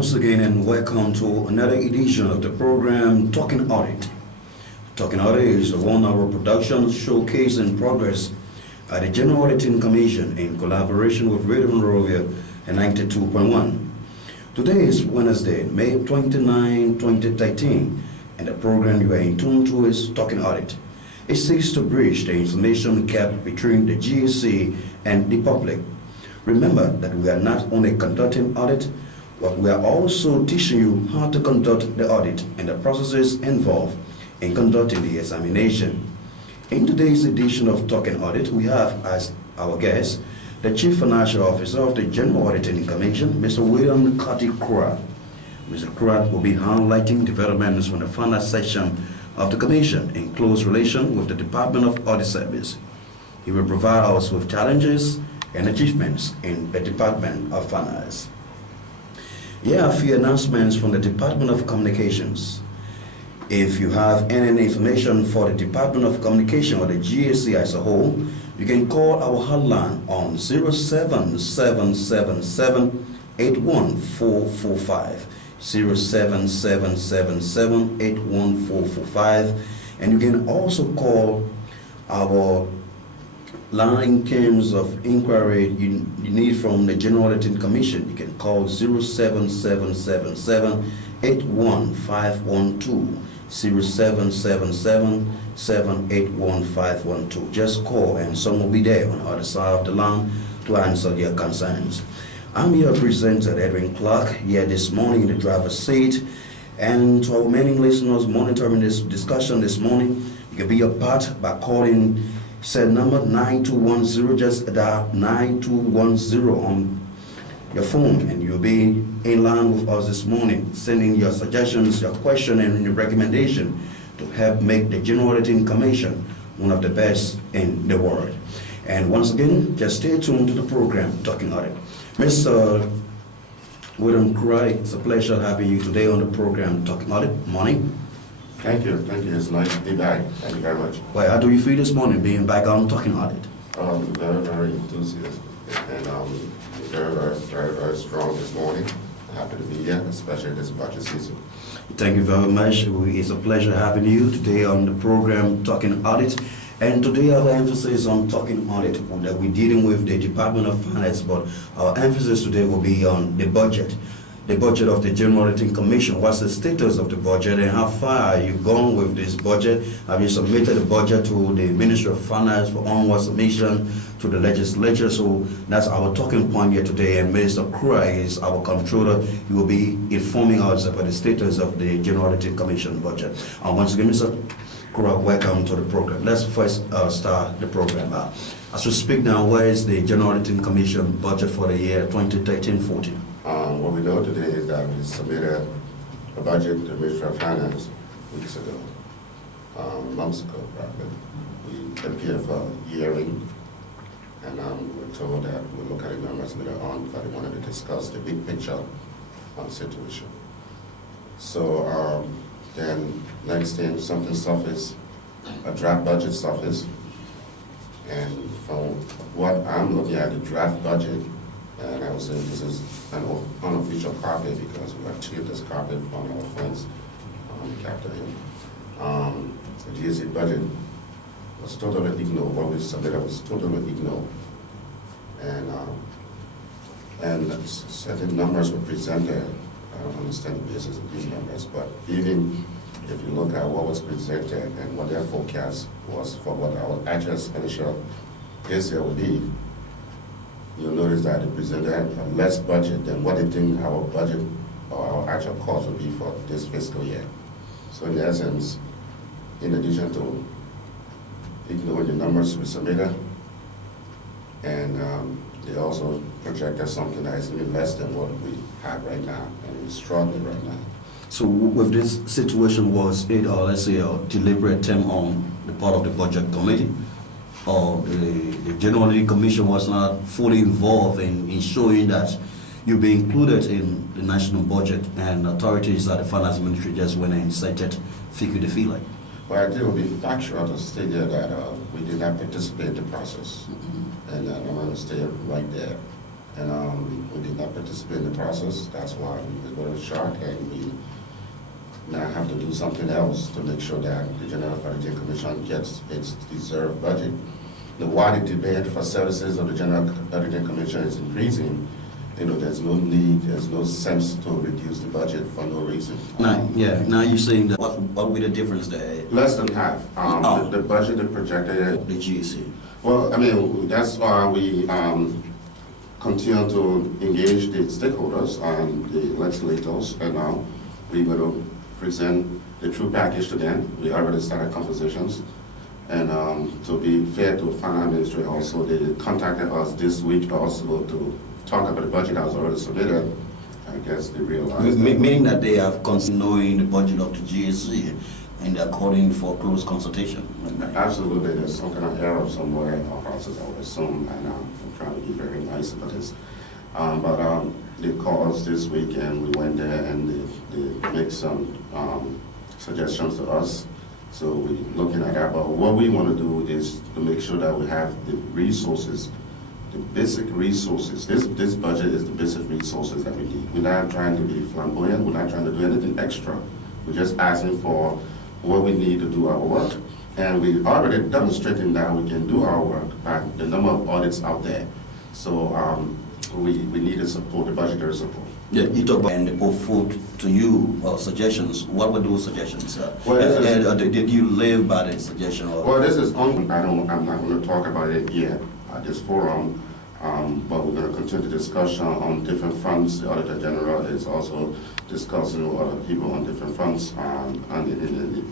once again, and welcome to another edition of the program Talking Audit. Talking Audit is a 1 hour production showcasing progress at the General Auditing Commission in collaboration with Radio Monrovia and 92.1. Today is Wednesday, May 29, 2013, and the program you are in tune to is Talking Audit. It seeks to bridge the information gap between the GSC and the public. Remember that we are not only conducting audit, but we are also teaching you how to conduct the audit and the processes involved in conducting the examination. In today's edition of Talking Audit, we have as our guest the Chief Financial Officer of the General Auditing Commission, Mr. William Krat. Mr. Krat will be highlighting developments from the finance section of the Commission in close relation with the Department of Audit Service. He will provide us with challenges and achievements in the Department of Finance. Here are a few announcements from the Department of Communications. If you have any information for the Department of Communication or the GSC as a whole, you can call our hotline on 07777-81445, 07777-81445, and you can also call our line in terms of inquiry you need from the General Auditing Commission. You can call 07777-81512, 07777-81512. Just call and someone will be there on the other side of the line to answer your concerns. I'm your presenter, Edwin Clark, here this morning in the driver's seat. And to our many listeners monitoring this discussion this morning, you can be a part by calling said number 9210, just dial 9210 on your phone, and you'll be in line with us this morning, sending your suggestions, your question, and your recommendation to help make the General Auditing Commission one of the best in the world. And once again, just stay tuned to the program Talking Audit. Mr. William Krat, it's a pleasure having you today on the program Talking Audit. Morning. Thank you. It's nice to be back. Thank you very much. Well, how do you feel this morning being back on Talking Audit? Very enthusiastic and very strong this morning. Happy to be here, especially this budget season. Thank you very much. It's a pleasure having you today on the program Talking Audit. And today our emphasis on Talking Audit, that we're dealing with the Department of Finance, but our emphasis today will be on the budget. The budget of the General Auditing Commission. What's the status of the budget and how far are you gone with this budget? Have you submitted the budget to the Ministry of Finance for onward submission to the legislature? So that's our talking point here today, and Minister Krat is our controller. He will be informing us about the status of the General Auditing Commission budget. And once again, Mr. Krat, welcome to the program. Let's first start the program. As we speak now, where is the General Auditing Commission budget for the year 2013-14? What we know today is that we submitted a budget to the Ministry of Finance weeks ago, months ago probably. We appeared for a hearing, and we're told that we'll look at the numbers later on because we wanted to discuss the big picture on the situation. So then next thing, something surfaced, a draft budget surfaced, and from what I'm looking at, the draft budget, and I would say this is an unofficial copy because we achieved this copy from our friends on Capitol Hill. The GSC budget was totally ignored. What we submitted was totally ignored. And certain numbers were presented. I don't understand the basis of these numbers, but even if you look at what was presented and what their forecast was for what our actual expenditure this year will be, you'll notice that it presented a less budget than what they think our budget or our actual cost would be for this fiscal year. So in essence, in addition to ignoring the numbers we submitted, and they also projected something that is even less than what we have right now, and we're struggling right now. So with this situation, was it, let's say, a deliberate attempt on the part of the budget committee? Or the General Auditing Commission was not fully involved in ensuring that you be included in the national budget, and authorities at the finance ministry just went and cited figure the fee like? Well, I think it would be factual to state there that we did not participate in the process. And I'm going to stay right there. And we did not participate in the process. That's why we were short, and we now have to do something else to make sure that the General Auditing Commission gets its deserved budget. While the demand for services of the General Auditing Commission is increasing, there's no need, there's no sense to reduce the budget for no reason. Now you're saying that what will be the difference there? Less than half. The budget is projected. The GEC. Well, I mean, that's why we continue to engage the stakeholders and the legislators, and now we're going to present the true package to them. We already started conversations. And to be fair to finance ministry also, they contacted us this week also to talk about the budget that was already submitted. I guess they realized meaning that they have knowing the budget of the GSC and they're calling for close consultation. Absolutely, there's some kind of error somewhere in our process, I would assume, and I'm trying to be very nice about this. But they called us this week and we went there and they made some suggestions to us. So we're looking at that, but what we want to do is to make sure that we have the resources, the basic resources. This budget is the basic resources that we need. We're not trying to be flamboyant, we're not trying to do anything extra. We're just asking for what we need to do our work. And we already demonstrating that we can do our work by the number of audits out there. So we need to support, the budgetary support. Yeah, you talk about and they put forth to you suggestions. What were those suggestions? Did you live by the suggestion? Well, this is I'm not going to talk about it yet at this forum, but we're going to continue the discussion on different fronts. The Auditor General is also discussing with other people on different fronts and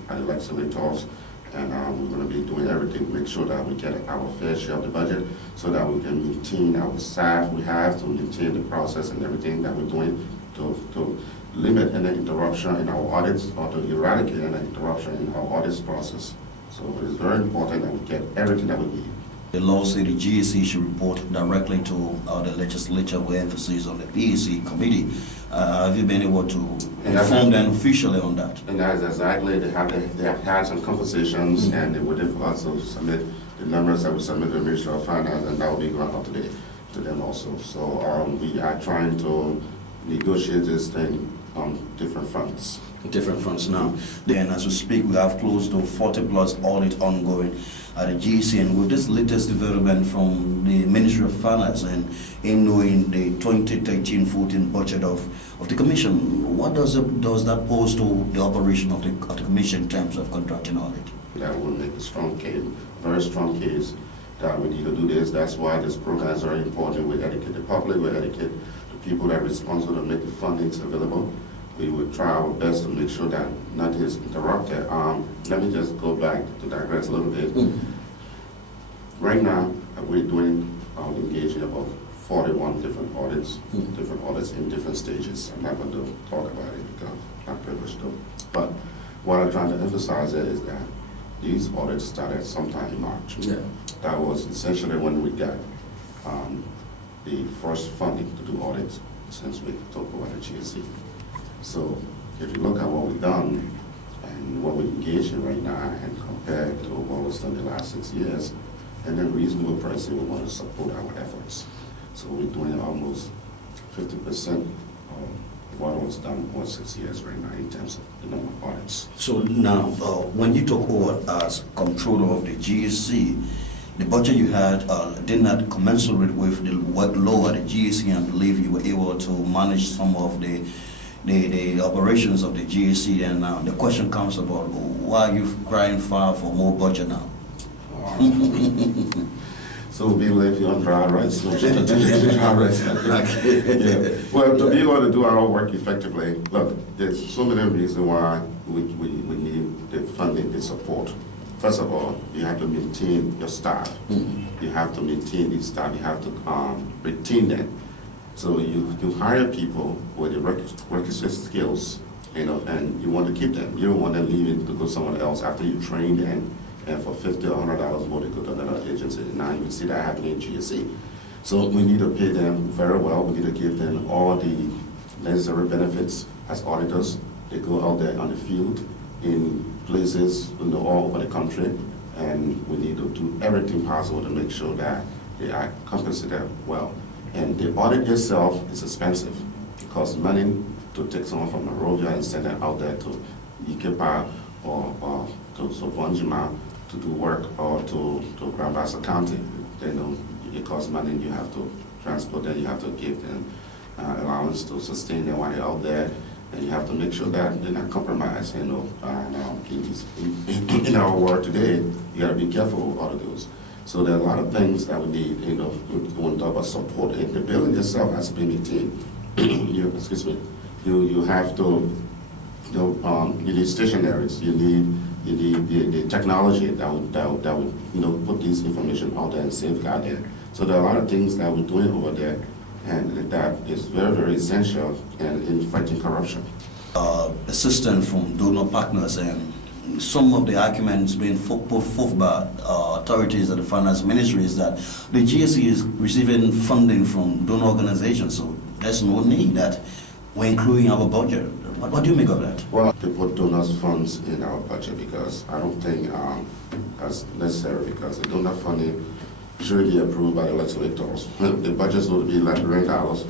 the legislators. And we're going to be doing everything to make sure that we get our fair share of the budget so that we can maintain our staff. We have to maintain the process and everything that we're doing to limit any interruption in our audits or to eradicate any interruption in our audits process. So it is very important that we get everything that we need. The law says the GSC should report directly to the legislature with emphasis on the PEC committee. Have you been able to inform them officially on that? And that's exactly, they have had some conversations and they would have also submit the numbers that we submit to the Ministry of Finance, and that will be going up to them also. So we are trying to negotiate this thing on different fronts. Different fronts now. Then as we speak, we have close to 40 plus audit ongoing at the GC, and with this latest development from the Ministry of Finance and in knowing the 2013-14 budget of the Commission, what does that pose to the operation of the Commission in terms of conducting audit? That will make a strong case, very strong case that we need to do this. That's why this program is very important. We educate the public, we educate the people that are responsible to make the fundings available. We will try our best to make sure that nothing is interrupted. Let me just go back to digress a little bit. Right now, we're engaging about 41 different audits, different audits in different stages. I'm not going to talk about it because I'm not privileged to. But what I'm trying to emphasize is that these audits started sometime in March. Yeah. That was essentially when we got the first funding to do audits since we took over the GSC. So if you look at what we've done and what we're engaged in right now and compared to what was done the last 6 years, and then reasonable pricing, we want to support our efforts. So we're doing almost 50% of what was done for 6 years right now in terms of the number of audits. So now, when you took over as controller of the GSC, the budget you had did not commensurate with the workload at the GSC, and I believe you were able to manage some of the operations of the GSC, and now the question comes about why are you crying foul for more budget now? So we'll be left on dry rice. So dry rice. Yeah. Well, to be able to do our work effectively, look, there's so many reasons why we need the funding, the support. First of all, you have to maintain your staff. You have to maintain the staff. You have to retain them. So you hire people with the requisite skills, and you want to keep them. You don't want them leaving to go somewhere else after you train them, and for $50 or $100 more to go to another agency. Now you can see that happening in GSC. So we need to pay them very well. We need to give them all the necessary benefits as auditors. They go out there on the field in places all over the country, and we need to do everything possible to make sure that they are compensated well. And the audit itself is expensive. It costs money to take someone from Monrovia and send them out there to Ikepa or to Sovanjima to do work, or to Grand Bassa County. It costs money. You have to transport them. You have to give them allowance to sustain them while they're out there, and you have to make sure that they're not compromised. In our world today, you got to be careful with all of those. So there are a lot of things that we need. When we talk about support, and the building itself has to be maintained. Excuse me. You have to. You need stationaries. You need the technology that would put this information out there and safeguard it. So there are a lot of things that we're doing over there, and that is very, very essential in fighting corruption. Assistance from donor partners, and some of the arguments being put forth by authorities at the finance ministry is that the GSE is receiving funding from donor organizations, so there's no need that we're including our budget. What do you make of that? Well, to put donors' funds in our budget, because I don't think that's necessary, because the donor funding should be approved by the legislators. The budgets would be Liberian dollars,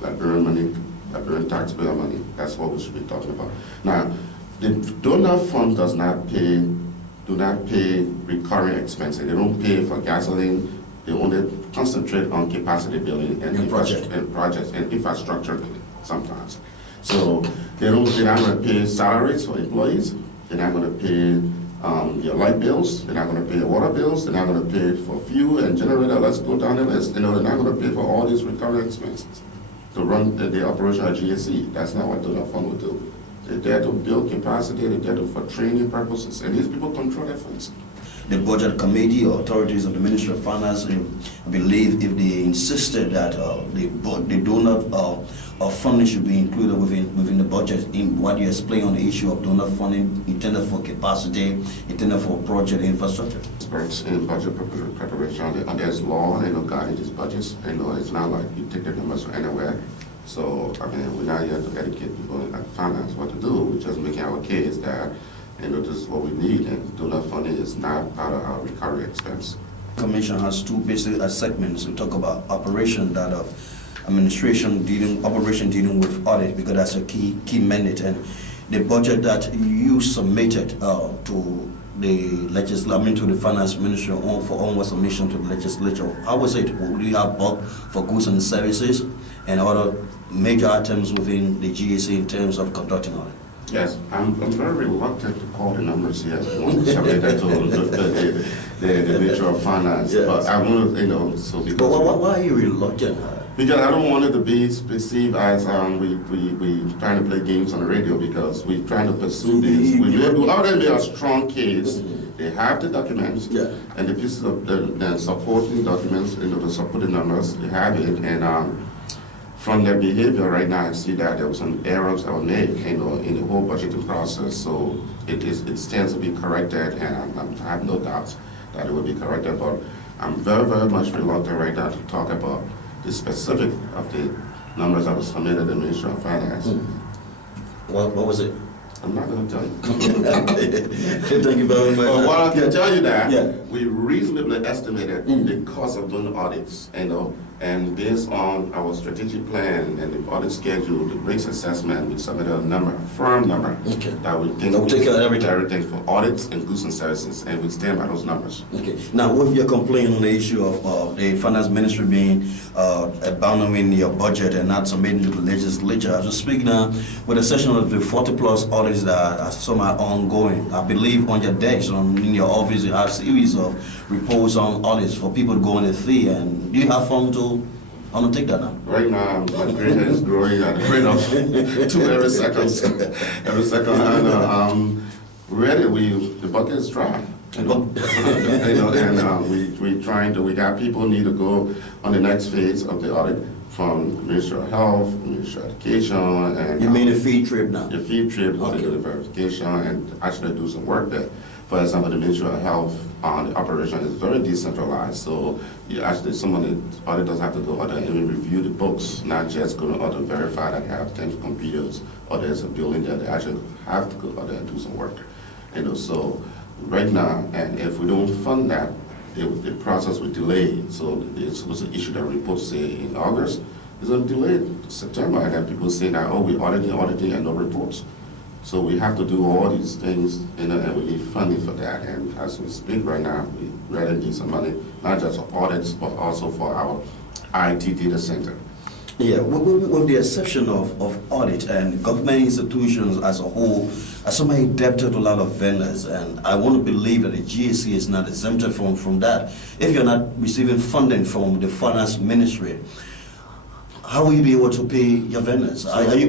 Liberian money, Liberian taxpayer money. That's what we should be talking about. Now, the donor fund do not pay recurring expenses. They don't pay for gasoline. They only concentrate on capacity building and projects and infrastructure building sometimes. So they're not going to pay salaries for employees. They're not going to pay your light bills. They're not going to pay your water bills. They're not going to pay for fuel and generator. Let's go down the list. They're not going to pay for all these recurring expenses to run the operation at GSE. That's not what donor fund will do. They're there to build capacity. They're there for training purposes, and these people control their funds. The budget committee or authorities of the Ministry of Finance, I believe, if they insisted that the donor funding should be included within the budget, in what you explain on the issue of donor funding intended for capacity, intended for project infrastructure. Experts in budget preparation, and there's law guiding these budgets. It's not like you take the numbers from anywhere. So we're not here to educate people in finance what to do. We're just making our case that this is what we need, and donor funding is not part of our recurring expense. Commission has two basic segments. We talk about operation, that of administration dealing with audit, because that's a key mandate, and the budget that you submitted to the finance ministry for onward submission to the legislature. How was it? Do you have bulk for goods and services and other major items within the GSA in terms of conducting audit? Yes, I'm very reluctant to call the numbers here. I want to submit that to the Ministry of Finance. Yes. But I want to, so because. But why are you reluctant? Because I don't want it to be perceived as we trying to play games on the radio, because we're trying to pursue this. We already made a strong case. They have the documents, and the pieces of the supporting documents, to support the numbers. They have it, and from their behavior right now, I see that there was some errors that were made, in the whole budgeting process. So it stands to be corrected, and I have no doubts that it will be corrected. But I'm very, very much reluctant right now to talk about the specific of the numbers that was submitted to the Ministry of Finance. What was it? I'm not going to tell you. Thank you very much. But what I can tell you that we reasonably estimated the cost of doing audits, and based on our strategic plan and the audit schedule, the risk assessment, we submitted a firm number that we think will take care of everything for audits and goods and services, and we stand by those numbers. Okay. Now, with your complaint on the issue of the finance ministry being abandoning your budget and not submitting to the legislature, I was speaking with a session of the 40+ audits that some are ongoing. I believe on your decks, in your office, you have a series of reports on audits for people to go on the fee. And do you have fun to undertake that now? Right now, my grade is growing at the rate of 2 every second. And the bucket is dry. We got people need to go on the next phase of the audit, from the Ministry of Health, Ministry of Education, and you mean a field trip now? The field trip to do the verification and actually do some work there. For example, the Ministry of Health the operation is very decentralized, so some of the auditors have to go out there and review the books, not just go out and verify that they have 10 computers or there's a building there. They actually have to go out there and do some work. So right now, and if we don't fund that, the process was delayed. So they're supposed to issue that report, say, in August. It's going to delay to September, and then people say that, oh, we auditing, and no reports. So we have to do all these things, and we need funding for that. And as we speak right now, we really need some money, not just for audits, but also for our IT data center. Yeah, with the exception of audit and government institutions as a whole, are somehow indebted to a lot of vendors, and I want to believe that the GAC is not exempted from that. If you're not receiving funding from the finance ministry, how will you be able to pay your vendors? Are you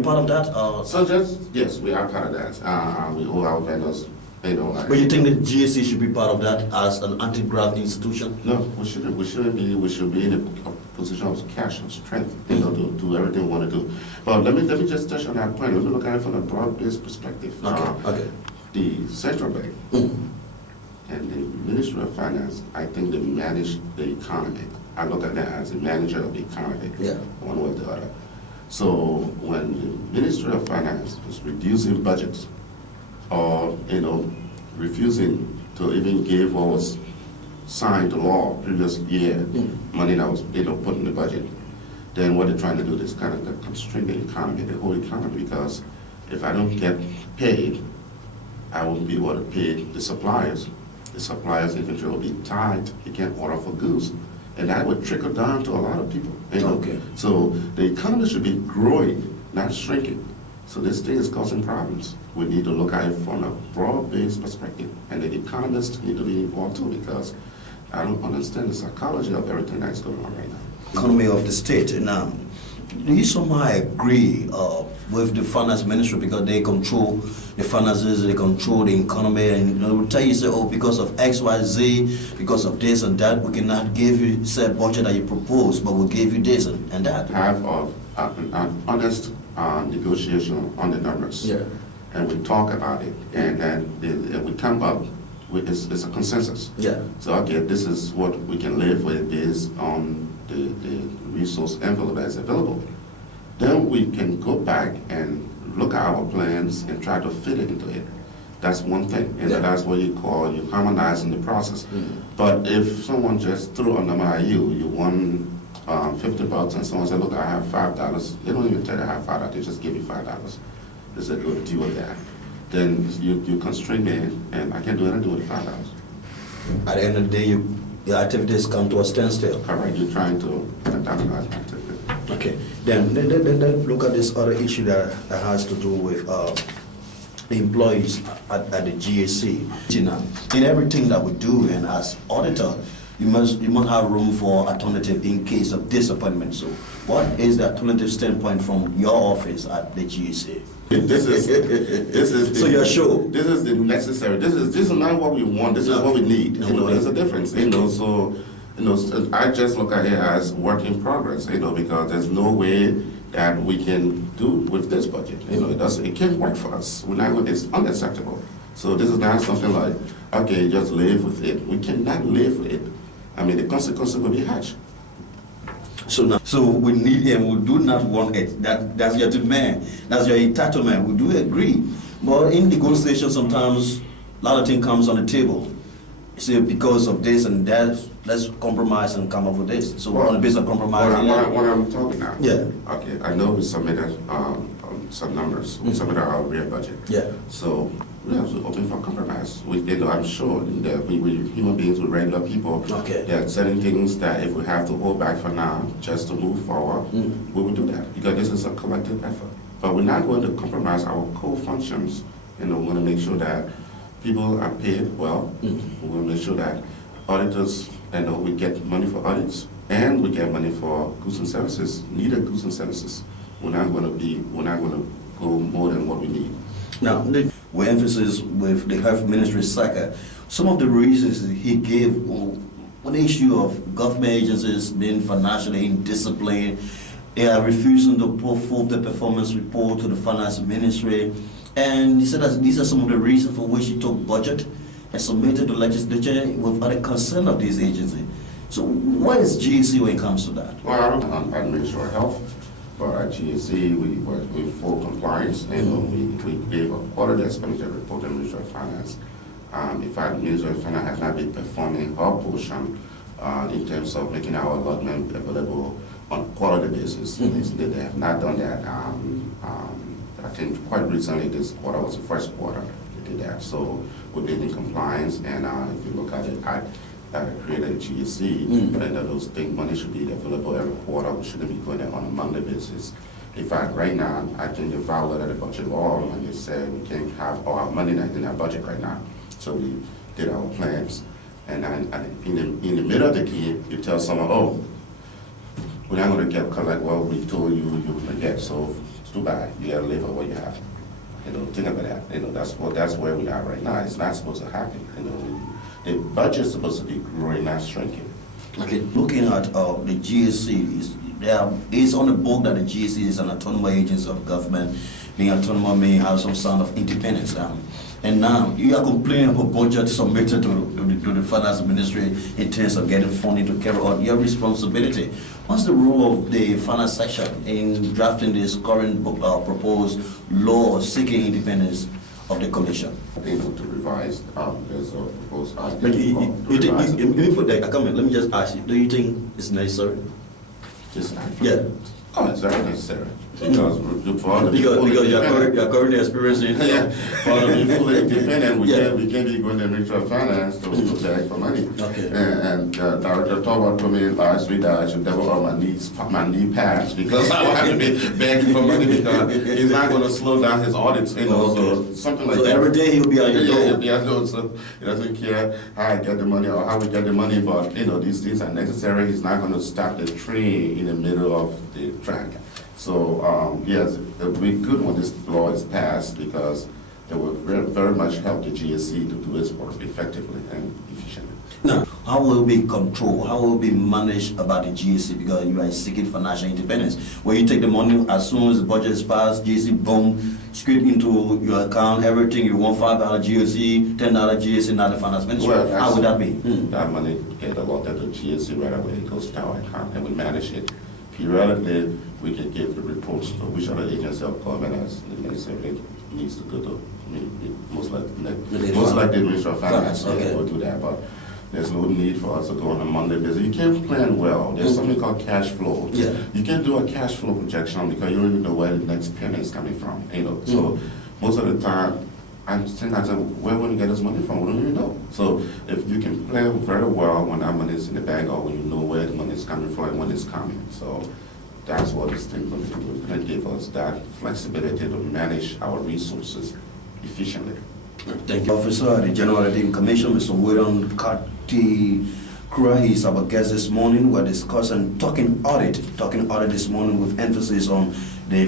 part of that? So yes, we are part of that. We owe our vendors, But you think the GAC should be part of that as an anti-graft institution? No, we shouldn't. We shouldn't be. We should be in a position of cash and strength, to do everything we want to do. But let me just touch on that point. Let me look at it from a broad-based perspective. Okay. The central bank and the Ministry of Finance, I think they manage the economy. I look at that as a manager of the economy, one way or the other. So when the Ministry of Finance is reducing budgets, or refusing to even give what was signed to law previous year, money that was put in the budget, then what they're trying to do is kind of constrain the economy, the whole economy, because if I don't get paid, I won't be able to pay the suppliers. The suppliers eventually will be tied. They can't order for goods. And that would trickle down to a lot of people. Okay. So the economy should be growing, not shrinking. So this thing is causing problems. We need to look at it from a broad-based perspective. And the economists need to be involved too, because I don't understand the psychology of everything that's going on right now. Economy of the state. Now, do you somehow agree with the finance ministry, because they control the finances, they control the economy, and they will tell you, say, oh, because of X, Y, Z, because of this and that, we cannot give you said budget that you propose, but we'll give you this and that. Have an honest negotiation on the numbers. Yeah. And we talk about it, and then we come up with it's a consensus. Yeah. So okay, this is what we can live with based on the resource envelope that is available. Then we can go back and look at our plans and try to fit it into it. That's one thing, and that's what you harmonizing the process. But if someone just threw a number at you won $50, and someone said, look, I have $5, they don't even tell you I have $5, they just give you $5. They said, go deal with that. Then you constrain me, and I can't do anything with the $5. At the end of the day, your activities come to a standstill. Correct, you're trying to antagonize my activity. Okay, then look at this other issue that has to do with the employees at the GAC. Now, in everything that we do, and as auditor, you must have room for alternative in case of disappointment. So, what is the alternative standpoint from your office at the GAC? This is so you're sure this is the necessary. This is not what we want. This is what we need. There's a difference. So I just look at it as work in progress. Because there's no way that we can do with this budget. It can't work for us. It's unacceptable. So this is not something like, okay, just live with it. We cannot live with it. I mean, the consequences will be harsh. So we need and we do not want it. That's your demand. That's your entitlement. We do agree. But in negotiation, sometimes a lot of things comes on the table. You see, because of this and that, let's compromise and come up with this. So we're on the basis of compromise. What I'm talking now. Yeah. Okay, I know we submitted some numbers. We submitted our real budget. Yeah. So we have to open for compromise. I'm sure that we human beings, we're regular people. Okay. There are certain things that if we have to hold back for now, just to move forward, we will do that, because this is a collective effort. But we're not going to compromise our core functions. We want to make sure that people are paid well. We want to make sure that auditors, we get money for audits, and we get money for goods and services, needed goods and services. We're not going to go more than what we need. Now, with emphasis with the Health Ministry sector, some of the reasons he gave on the issue of government agencies being financially indisciplined, they are refusing to put forth the performance report to the Finance Ministry, and he said that these are some of the reasons for which he took budget and submitted to legislature without the consent of these agencies. So what is GAC when it comes to that? Well, I don't administer health, but at GAC we work with full compliance. We gave a quality expenditure report to the Ministry of Finance. In fact, the Ministry of Finance has not been performing her portion in terms of making our allotment available on a quarterly basis. They have not done that. I think quite recently, this quarter was the first quarter they did that. So we've been in compliance, and if you look at it, I created a GSC, and those things, money should be available every quarter. We shouldn't be going there on a monthly basis. In fact, right now, I think they violated the budget law, and they said we can't have all our money in our budget right now. So we did our plans, and in the middle of the year, you tell someone, oh, we're not going to get collect what we told you you were going to get, so it's too bad. You got to live with what you have. Think about that. That's where we are right now. It's not supposed to happen. The budget's supposed to be growing, not shrinking. Okay, looking at the GSC, it's on the book that the GSC is an autonomous agency of government. Being autonomous may have some sound of independence now. And now you are complaining about budget submitted to the finance ministry in terms of getting funding to carry out your responsibility. What's the role of the finance section in drafting this current proposed law seeking independence of the commission? Able to revise there's a proposed But let me just ask you, do you think it's necessary? Yeah. Oh, it's very necessary. Because for all the because you're currently experiencing for all the be fully independent, we can't be going to Ministry of Finance to beg for money. Okay. And Director Tolbert told me last week that I should double all my knee pads because I will have to be begging for money because he's not going to slow down his audits. So something like that. So every day he'll be on your door. Yeah, so he doesn't care how I get the money or how we get the money, but these things are necessary. He's not going to stop the train in the middle of the track. So, yes, it will be good when this law is passed because it will very much help the GSC to do its work effectively and efficiently. Now, how will it be controlled? How will it be managed about the GSC? Because you are seeking financial independence. Where you take the money as soon as the budget is passed, GSC, boom, straight into your account, everything. You want $5 GSC, $10 GSC, not the finance ministry. Well, how would that be? That money get allotted to GSC right away. It goes to our account and we manage it. Periodically, we can give the reports of which other agency of government as the ministry needs to go to. Most likely the Ministry of Finance will do that, but there's no need for us to go on a Monday basis. You can't plan well. There's something called cash flow. Yeah. You can't do a cash flow projection because you don't even know where the next payment is coming from. So most of the time, I'm saying, where will you get this money from? We don't even know. So if you can plan very well when that money is in the bank or when you know where the money is coming from and when it's coming. So that's what this thing is going to give us, that flexibility to manage our resources efficiently. Thank you, Officer. The General Auditing Commission, Mr. William Kati Kura, is our guest this morning. We're discussing talking audit this morning with emphasis on the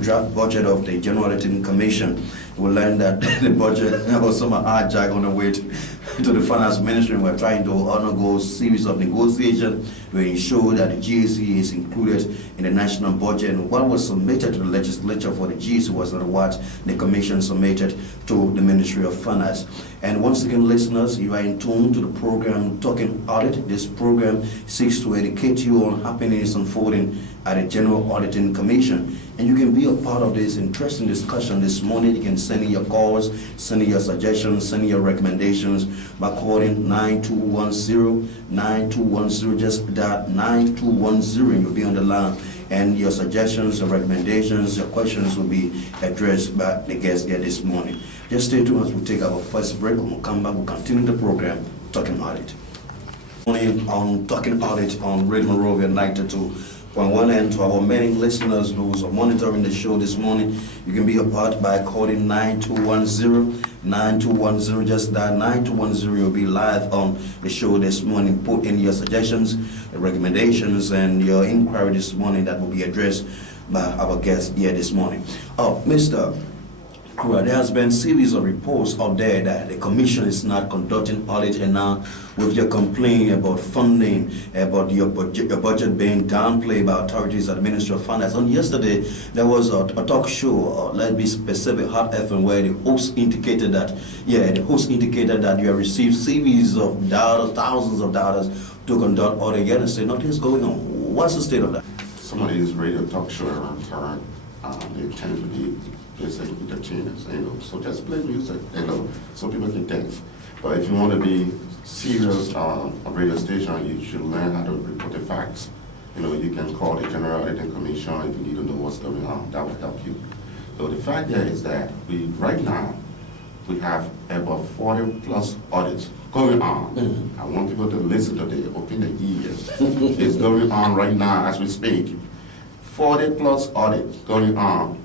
draft budget of the General Auditing Commission. We learned that the budget was somehow hijacked on the way to the finance ministry. We're trying to undergo a series of negotiations to ensure that the GSC is included in the national budget. And what was submitted to the legislature for the GSC was not what the commission submitted to the Ministry of Finance. And once again, listeners, you are in tune to the program Talking Audit. This program seeks to educate you on happenings unfolding at the General Auditing Commission. And you can be a part of this interesting discussion this morning. You can send in your calls, send in your suggestions, send in your recommendations by calling 9210-9210. Just that 9210, you'll be on the line. And your suggestions, your recommendations, your questions will be addressed by the guest here this morning. Just stay tuned as we take our first break. When we'll come back, we'll continue the program, Talking Audit. On Talking Audit on Radio Monrovia 92.1, and to our many listeners who are monitoring the show this morning, you can be a part by calling 9210-9210. Just that 9210, you'll be live on the show this morning. Put in your suggestions, recommendations, and your inquiry this morning that will be addressed by our guest here this morning. Mr. Kura, there has been a series of reports out there that the commission is not conducting audit, and now with your complaint about funding, about your budget being downplayed by authorities at the Ministry of Finance. On yesterday, there was a talk show, let's be specific, Hot FM, where the host indicated that, you have received series of dollars, thousands of dollars to conduct audit, and say nothing's going on. What's the state of that? Some of these radio talk show around town They tend to be basically entertainers, so just play music, so people can dance. But if you want to be serious on a radio station, you should learn how to report the facts. You can call the General Auditing Commission if you need to know what's going on. That will help you. So the fact there is that right now, we have about 40 plus audits going on. I want people to listen to the open their ears. It's going on right now as we speak. 40 plus audits going on.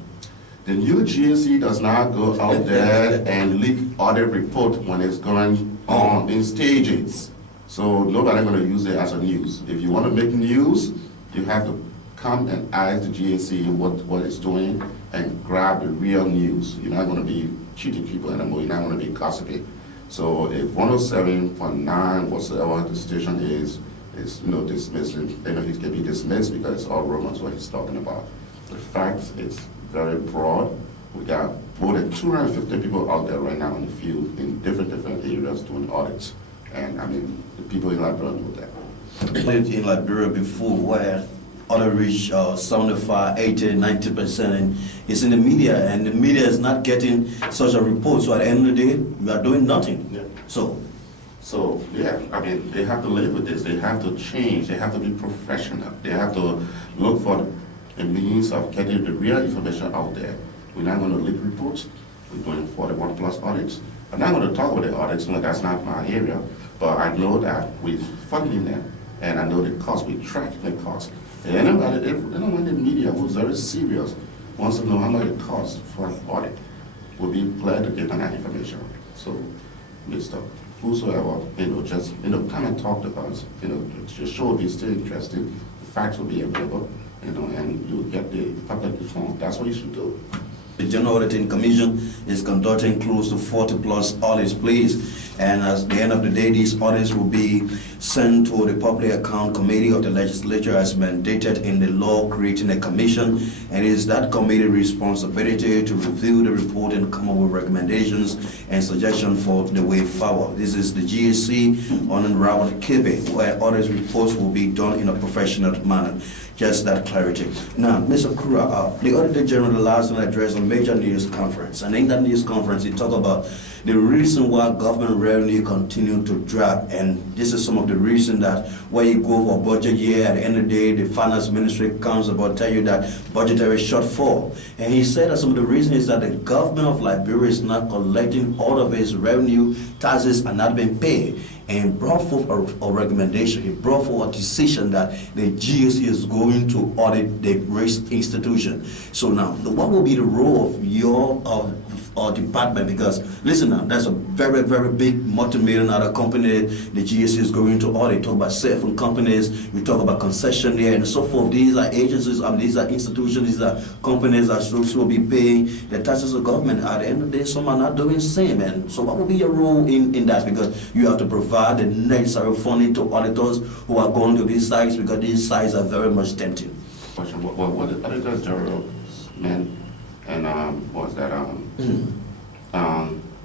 The new GSC does not go out there and leak audit report when it's going on in stages. So nobody's going to use it as a news. If you want to make news, you have to come and ask the GSC what it's doing and grab the real news. You're not going to be cheating people anymore. You're not going to be gossiping. So if 107.9 whatsoever the station is dismissed, it can be dismissed because it's all rumors what he's talking about. The fact is very broad. We got more than 250 people out there right now in the field in different areas doing audits. And the people in Liberia know that. Lived in Liberia before where audit reach 75, 80, 90%, and it's in the media, and the media is not getting such a report. So at the end of the day, we are doing nothing. Yeah. So yeah, they have to live with this. They have to change. They have to be professional. They have to look for a means of getting the real information out there. We're not going to leak reports. We're doing 41 plus audits. I'm not going to talk about the audits, that's not my area, but I know that we're funding them, and I know the cost, we track the cost. And anyone in the media who's very serious wants to know how much it costs for an audit, we'll be glad to give them that information. So, Mr. Whosoever, just, come and talk to us, the show will be still interesting, the facts will be available, and you'll get the public informed. That's what you should do. the General Auditing Commission is conducting close to 40 plus audits, please. And at the end of the day, these audits will be sent to the Public Account Committee of the Legislature as mandated in the law creating a commission. And it is that committee's responsibility to review the report and come up with recommendations and suggestions for the way forward. This is the GSC on Route Kibe, where audit reports will be done in a professional manner. Just that clarity. Now, Mr. Kura, the Auditor General the last time addressed a major news conference, and in that news conference, he talked about the reason why government revenue continue to drop, and this is some of the reason that when you go for budget year, at the end of the day, the finance ministry comes about tell you that budgetary shortfall. And he said that some of the reason is that the government of Liberia is not collecting all of its revenue, taxes are not being paid. And brought forth a recommendation, he brought forth a decision that the GSC is going to audit the race institution. So now, what will be the role of your department? Because listen now, that's a very, very big multi-million dollar company the GSC is going to audit. Talk about cell phone companies, we talk about concessionaire and so forth. These are agencies, these are institutions, these are companies that should be paying the taxes of government. At the end of the day, some are not doing the same. And so what will be your role in that? Because you have to provide the necessary funding to auditors who are going to these sites, because these sites are very much tempting. Question: what the Auditor General meant, and was that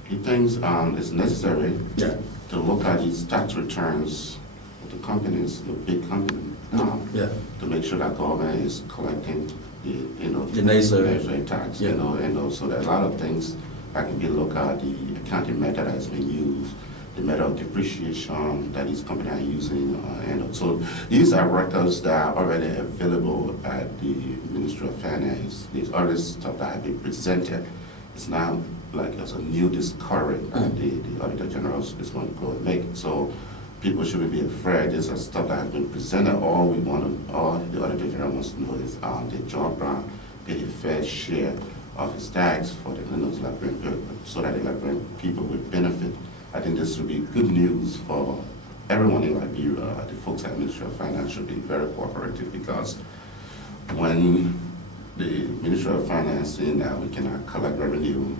he thinks it's necessary to look at these tax returns of the companies, the big companies, to make sure that government is collecting the necessary tax, and so there are a lot of things that can be looked at, the accounting method that has been used, the method of depreciation that these companies are using, and so these are records that are already available at the Ministry of Finance. These other stuff that have been presented. It's not like it's a new discovery that the Auditor General is going to go and make. So people shouldn't be afraid. This is stuff that has been presented. All the Auditor General wants to know is the John Brown get a fair share of his tax for the Liberian people, so that the Liberian people will benefit. I think this would be good news for everyone in Liberia. The folks at Ministry of Finance should be very cooperative, because when the Ministry of Finance saying that we cannot collect revenue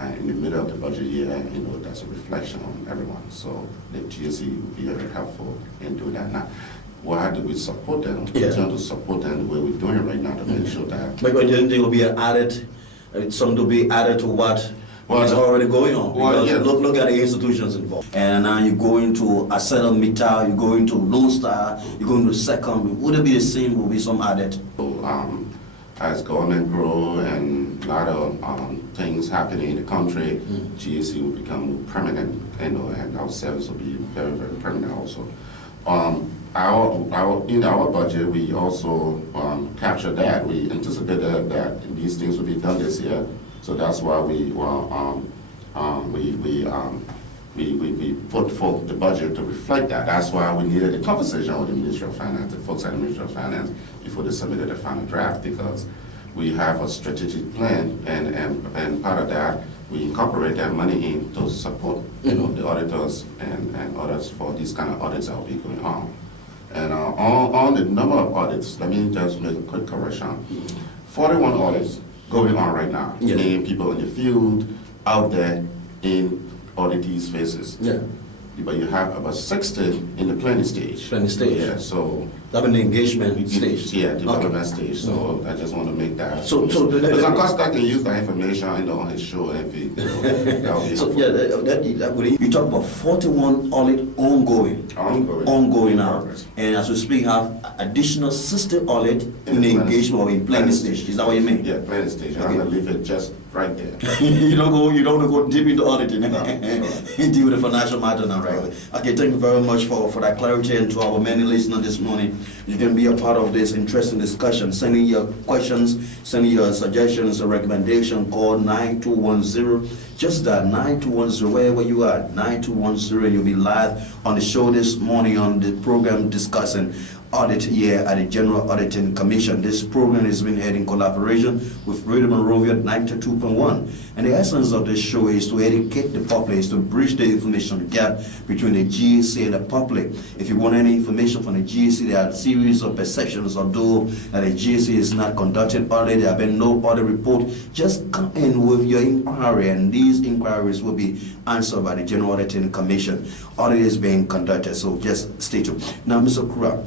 in the middle of the budget year, that's a reflection on everyone. So the GSC will be very helpful in doing that. Now, why do we support them? We tend to support them the way we're doing it right now to make sure that. But you think will be added, something to be added to what? It's already going on. Because look at the institutions involved. And now you go into ArcelorMittal, you go into Lone Star, you go into Second. Would it be the same? Will be some added? as government grow and a lot of things happening in the country, GAC will become permanent, and our service will be very, very permanent also. In our budget, we also captured that. We anticipated that these things would be done this year, so that's why we put forth the budget to reflect that. That's why we needed a conversation with the Ministry of Finance, the folks at the Ministry of Finance, before they submitted the final draft, because we have a strategic plan, and part of that, we incorporate that money in to support, the auditors and others for these kind of audits that will be going on. And on the number of audits, let me just make a quick correction. 41 audits going on right now, meaning people in the field, out there in auditees' faces. Yeah. But you have about 60 in the planning stage. Planning stage. Yeah, so. That in the engagement stage. Yeah, development stage. So I just want to make that. So because of course, I can use that information, on his show if it, that would be so helpful. you talk about 41 audit ongoing now, and as we speak, have additional 60 audit in the engagement or in planning stage. Is that what you mean? Yeah, planning stage. I'm gonna leave it just right there. you don't go deep into auditing. No. Deal with the financial matter now, right? Okay, thank you very much for that clarity, and to our many listeners this morning. You can be a part of this interesting discussion. Sending your questions, sending your suggestions or recommendation, call 9210. Just that 9210, wherever you are, 9210, and you'll be live on the show this morning on the program discussing audit here at the General Auditing Commission. This program is being held in collaboration with Radio Monrovia 92.1. And the essence of this show is to educate the public, is to bridge the information gap between the GAC and the public. If you want any information from the GAC, there are a series of perceptions, although that the GAC is not conducted audit, there have been no audit report. Just come in with your inquiry, and these inquiries will be answered by the General Auditing Commission. Audit is being conducted, so just stay tuned. Now, Mr. Kura,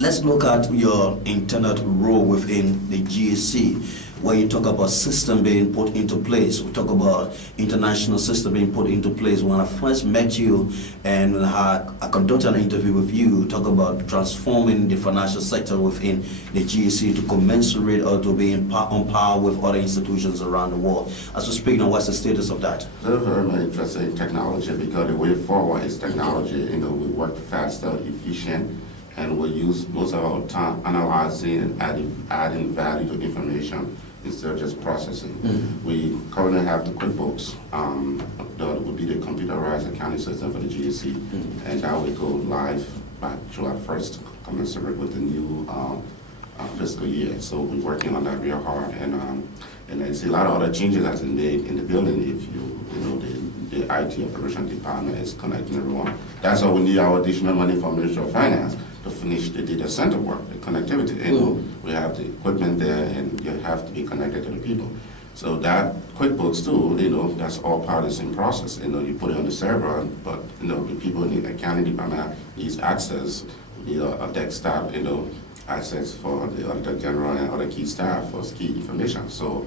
let's look at your internal role within the GAC, where you talk about system being put into place. We talk about international system being put into place. When I first met you and I conducted an interview with you, talk about transforming the financial sector within the GAC to commensurate or to be on par with other institutions around the world. As we speak now, what's the status of that? They're very interested in technology, because the way forward is technology. We work faster, efficient, and we use most of our time analyzing and adding value to information instead of just processing. We currently have the QuickBooks, that would be the computerized accounting system for the GAC, and that will go live by July 1st, commensurate with the new fiscal year. So we're working on that real hard, and I see a lot of other changes that's been made in the building. If the IT operation department is connecting everyone. That's why we need our additional money from Ministry of Finance to finish the data center work, the connectivity. We have the equipment there, and you have to be connected to the people. So that QuickBooks too, that's all part of the same process. You put it on the server, but the people in the accounting department needs access, need a desktop, access for the Auditor General and other key staff for key information. So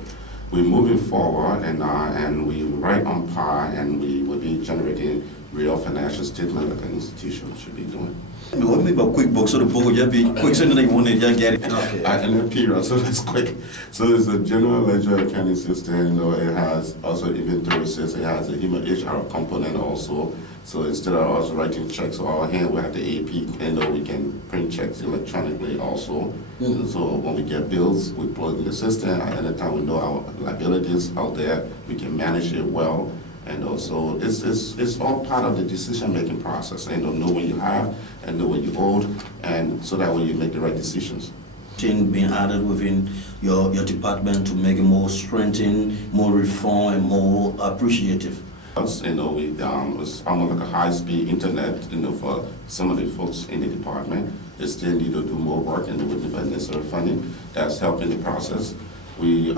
we're moving forward, and we're right on par, and we will be generating real financial statement that an institution should be doing. What mean by QuickBooks? So the book will be quick, so they want to get it. Okay. And period, so that's quick. So it's a general ledger accounting system. It has also inventory system. It has a human HR component also. So instead of us writing checks on our hand, we have the AP, and we can print checks electronically also. So when we get bills, we plug in the system. At any time we know our liabilities out there, we can manage it well. And also, it's all part of the decision-making process. And know when you have, and know when you owe, and so that way you make the right decisions. Being added within your department to make it more strengthened, more reform, and more appreciative. It's almost like a high-speed internet, for some of the folks in the department. They still need to do more work, and with the necessary funding, that's helping the process. We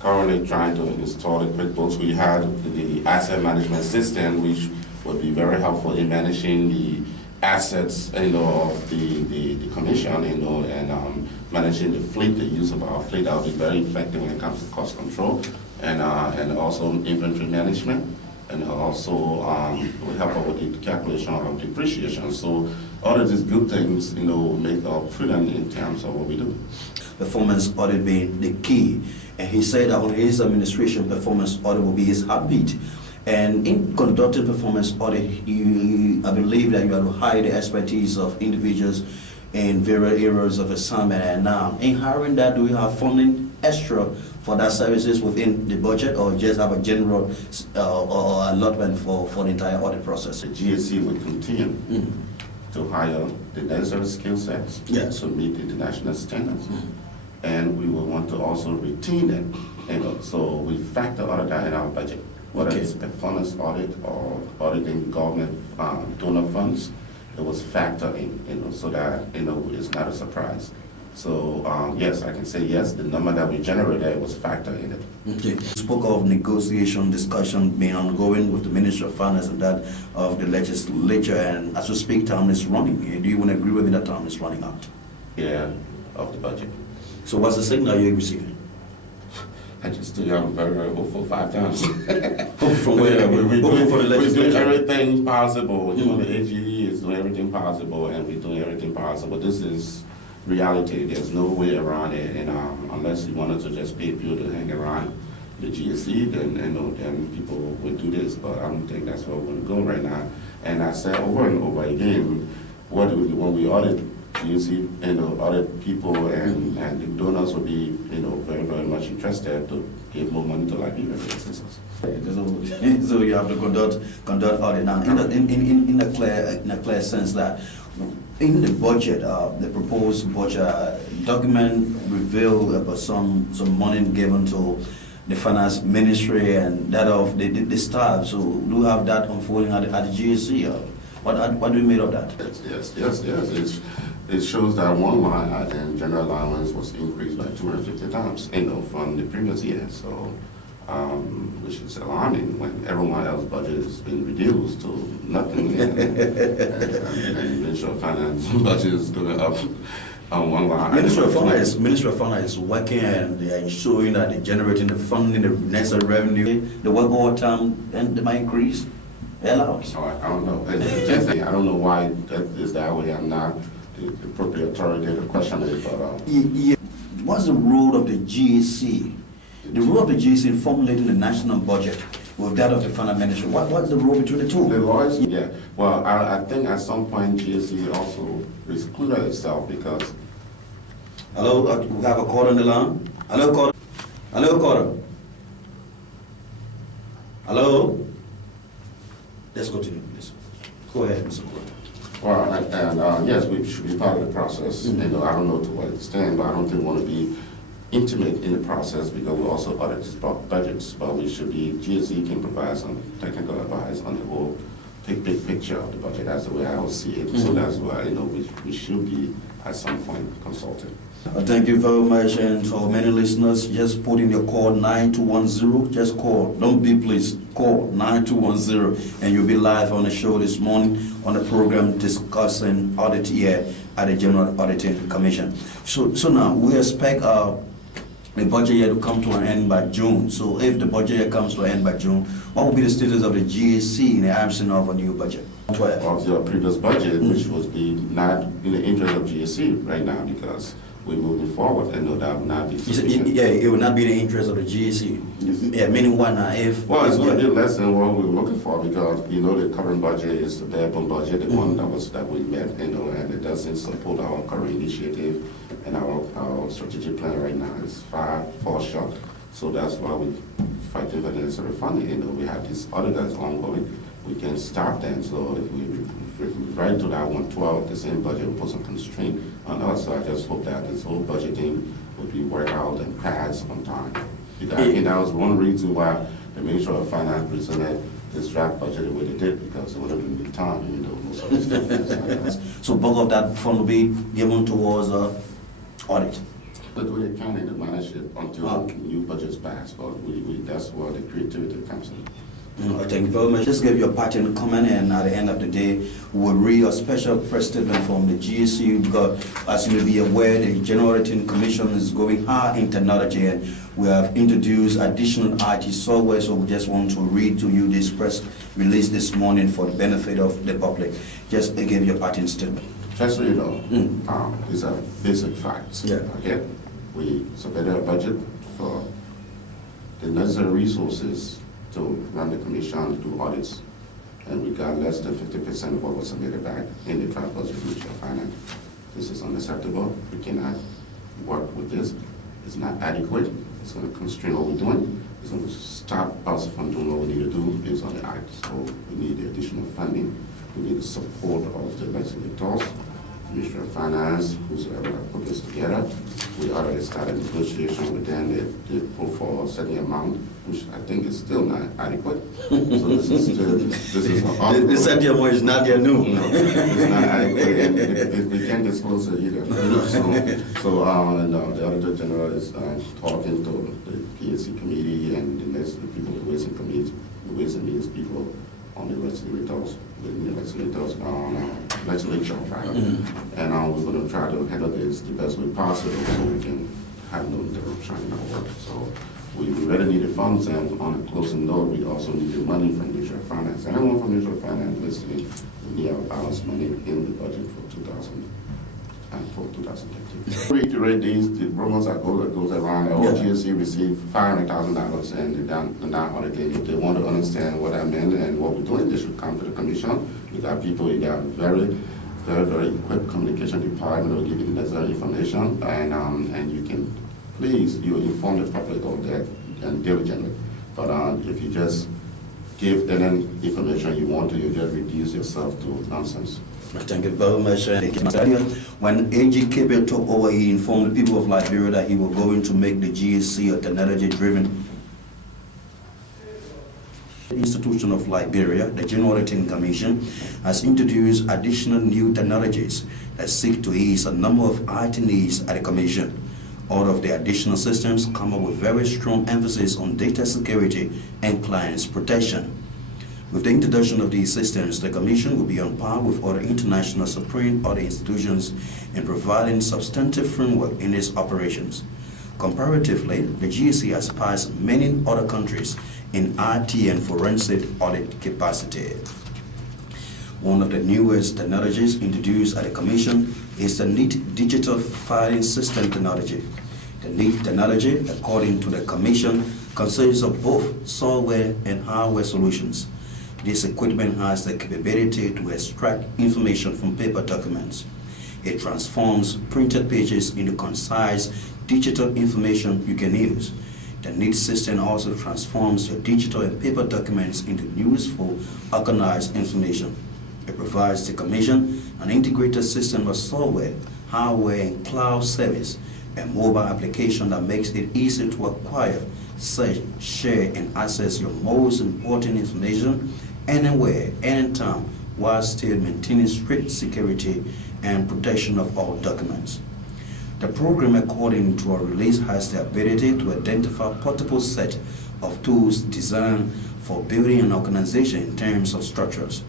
currently trying to install the QuickBooks. We had the asset management system, which would be very helpful in managing the assets, of the commission, and managing the fleet, the use of our fleet. That would be very effective when it comes to cost control, and also inventory management, and also will help out with the calculation of depreciation. So all of these good things, make us prudent in terms of what we do. performance audit being the key. And he said that on his administration, performance audit will be his heartbeat. And in conducting performance audit, I believe that you have to hire the expertise of individuals in various areas of assignment. And now, in hiring that, do you have funding extra for that services within the budget, or just have a general or allotment for the entire audit process? The GSC will continue to hire the necessary skill sets Yes. to meet international standards. And we will want to also retain them. So we factor all of that in our budget, whether Okay. it's performance audit or auditing government donor funds. It was factored in, so that it's not a surprise. So yes, I can say yes. The number that we generated was factored in it. Okay. You spoke of negotiation, discussion being ongoing with the Ministry of Finance and that of the legislature, and as we speak, time is running. Do you want to agree with me that time is running out? Yeah, of the budget. So what's the signal you're receiving? I just told you I'm very, very hopeful 5 times. Hope from where? We Hopeful for the do legislature. everything possible. The AGE is doing everything possible, and we're doing everything possible. This is reality. There's no way around it, and unless you wanted to just pay people to hang around the GSE, then people would do this. But I don't think that's where we're going to go right now. And I said over and over again, when we audit GSE, audit people and the donors will be, very, very much interested to give more money to Liberian businesses. So you have to conduct audit now in a clear sense that in the budget, the proposed budget document revealed about some money given to the finance ministry and that of the staff. So do you have that unfolding at the GSC? What do you make of that? Yes. It shows that one line item, general allowance, was increased by 250 times, from the previous year. So, which is alarming when everyone else's budget has been reduced to nothing, and the Ministry of Finance budget is going up on one line. Ministry of Finance is working and they are ensuring that they're generating the funding, the necessary revenue. The work overtime and they might increase the allowance. Oh, I don't know. I don't know why that is that way. I'm not the appropriate authority to question it, but What's the role of the GSC? The role of the GSC in formulating the national budget with that of the finance ministry. What's the role between the two? the lawyers, yeah. Well, I think at some point GSC also excluded itself because. Hello, we have a caller on the line. Hello, caller. Hello, caller. Hello. Let's continue, please. Go ahead, Mr. Caller. Well, and yes, we should be part of the process. I don't know to what extent, but I don't think we want to be intimate in the process because we also audit budgets. But we should be, GSE can provide some technical advice on the whole big picture of the budget. That's the way I would see it. So that's why, we should be at some point consulted. Thank you very much, and to many listeners, just put in your call 9210. Just call, don't be please, call 9210, and you'll be live on the show this morning on the program discussing audit here at the General Auditing Commission. So now we expect the budget year to come to an end by June. So if the budget year comes to an end by June, what will be the status of the GSC in the absence of a new budget? Of your previous budget, which was not in the interest of GSC right now because we're moving forward, and that will not be sufficient. Yeah, it will not be the interest of the GSC. Yeah, meaning what now? Well, it's going to be less than what we were looking for because the current budget is the bare bone budget, the one that we met, and it doesn't support our current initiative, and our strategic plan right now is far short. So that's why we fighting for the necessary funding. We have this audit that's ongoing. We can stop them. So if we right to that 112, the same budget will put some constraint on us. So I just hope that this whole budgeting will be worked out and passed on time. Because I think that was one reason why the Ministry of Finance presented this draft budget the way they did, because it would have been the time, most of this stuff. So bulk of that fund will be given towards audit. But we can to manage it until new budgets pass. But that's where the creativity comes in. Thank you very much. Just give your parting comment, and at the end of the day, we'll read a special press statement from the GSU because, as you may be aware, the General Auditing Commission is going hard in technology, and we have introduced additional IT software. So we just want to read to you this press release this morning for the benefit of the public. Just give your parting statement. Just so you know, these are basic facts. Yeah. Okay. We submitted a budget for the necessary resources to run the commission, do audits, and we got less than 50% of what was submitted back in the draft budget Ministry of Finance. This is unacceptable. We cannot work with this. It's not adequate. It's going to constrain what we're doing. It's going to stop us from doing what we need to do based on the act. So we need the additional funding. We need the support of the legislators, Ministry of Finance, who's put this together. We already started negotiations with them. They put for a certain amount, which I think is still not adequate. So this is The certain amount is not yet new. No, it's not adequate, and we can't disclose it either. So the Auditor General is talking to the PSC committee and the next people, the Ways and Committees, the Ways and Means people on the legislators, legislature, right? And we're going to try to handle this the best way possible so we can have no interruption in our work. So we really need the funds, and on a closing note, we also need the money from Ministry of Finance. Anyone from Ministry of Finance listening, we need our balance money in the budget for 2013. Reiterate these, the rumors that goes around, the OGSC received $500,000 and the non-audited. If they want to understand what I meant and what we're doing, they should come to the commission. We got people in there, very equipped communication department will give you the necessary information, and you can, please, you inform the public of that and diligently. But if you just give them information you want to, you just reduce yourself to nonsense. Thank you very much. When A.G. Kebe took over, he informed the people of Liberia that he was going to make the GSC a technology-driven institution of Liberia. The General Auditing Commission has introduced additional new technologies that seek to ease a number of IT needs at the Commission. All of the additional systems come up with very strong emphasis on data security and clients protection. With the introduction of these systems, the Commission will be on par with other international supreme audit institutions in providing substantive framework in its operations. Comparatively, the GSC has passed many other countries in IT and forensic audit capacity. One of the newest technologies introduced at the Commission is the NEAT Digital Filing System technology. The NEAT technology, according to the Commission, consists of both software and hardware solutions. This equipment has the capability to extract information from paper documents. It transforms printed pages into concise digital information you can use. The NEAT system also transforms your digital and paper documents into useful, organized information. It provides the Commission an integrated system of software, hardware, and cloud service, a mobile application that makes it easy to acquire, search, share, and access your most important information anywhere, anytime, while still maintaining strict security and protection of all documents. The program, according to our release, has the ability to identify a portable set of tools designed for building an organization in terms of structures.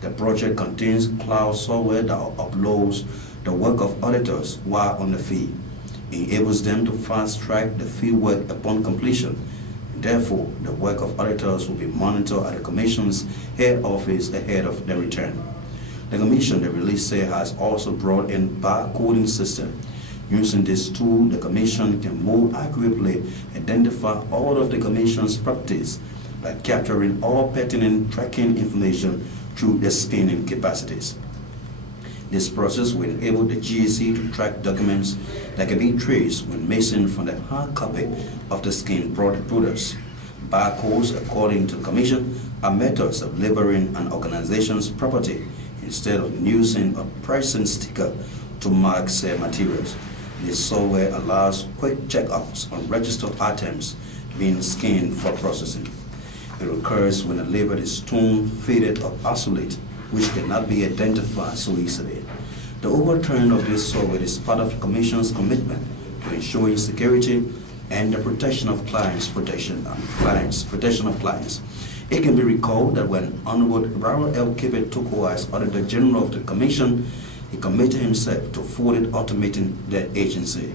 The project contains cloud software that uploads the work of auditors while on the field. It enables them to fast-track the field work upon completion. Therefore, the work of auditors will be monitored at the Commission's head office ahead of their return. The Commission, the release said, has also brought in barcoding system. Using this tool, the Commission can more accurately identify all of the Commission's properties by capturing all pertinent tracking information through the scanning capacities. This process will enable the GSC to track documents that can be traced when missing from the hard copy of the scanned products. Barcodes, according to the Commission, are methods of labeling an organization's property instead of using a pricing sticker to mark said materials. This software allows quick checkups on registered items being scanned for processing. It occurs when a label is torn, faded, or obsolete, which cannot be identified so easily. The overturn of this software is part of the Commission's commitment to ensuring security and the protection of clients. It can be recalled that when Honorable Robert L. Kibbe took over as Auditor General of the Commission, he committed himself to fully automating that agency.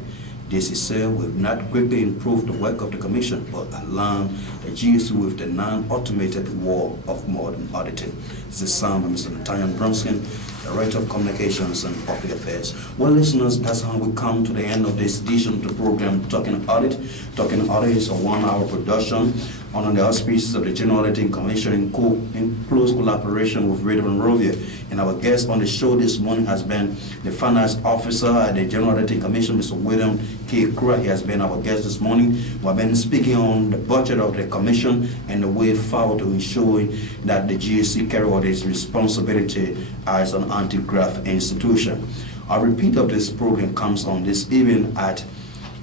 This, he said, will not greatly improve the work of the Commission, but align the GSC with the non-automated world of modern auditing. This is sound by Mr. Nathaniel Bronskin, Director of Communications and Public Affairs. Well, listeners, that's how we come to the end of this edition of the program, Talking Audit. Talking Audit is a 1-hour production under the auspices of the General Auditing Commission in close collaboration with Radio Monrovia. And our guest on the show this morning has been the Finance Officer at the General Auditing Commission, Mr. William K. Kura. He has been our guest this morning. We have been speaking on the budget of the Commission and the way forward to ensuring that the GAC carry out its responsibility as an anti-graft institution. A repeat of this program comes on this evening at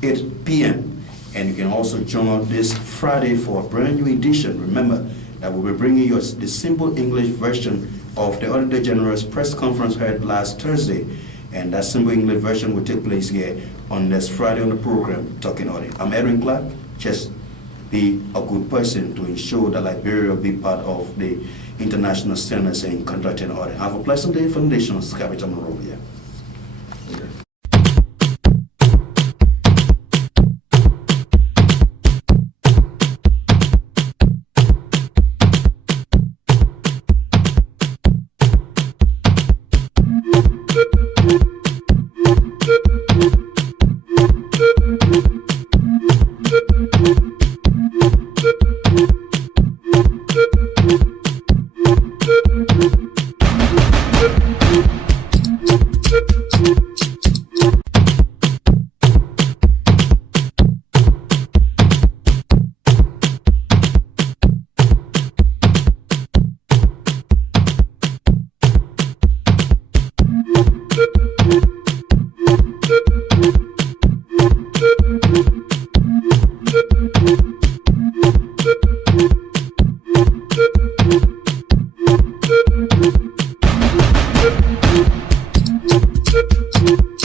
8 p.m. And you can also join us this Friday for a brand new edition. Remember that we'll be bringing you the simple English version of the Auditor General's press conference held last Thursday. And that simple English version will take place here on this Friday on the program, Talking Audit. I'm Edwin Clark. Just be a good person to ensure that Liberia will be part of the international standards in conducting audit. Have a pleasant day from Nation's capital, Monrovia. Thank you.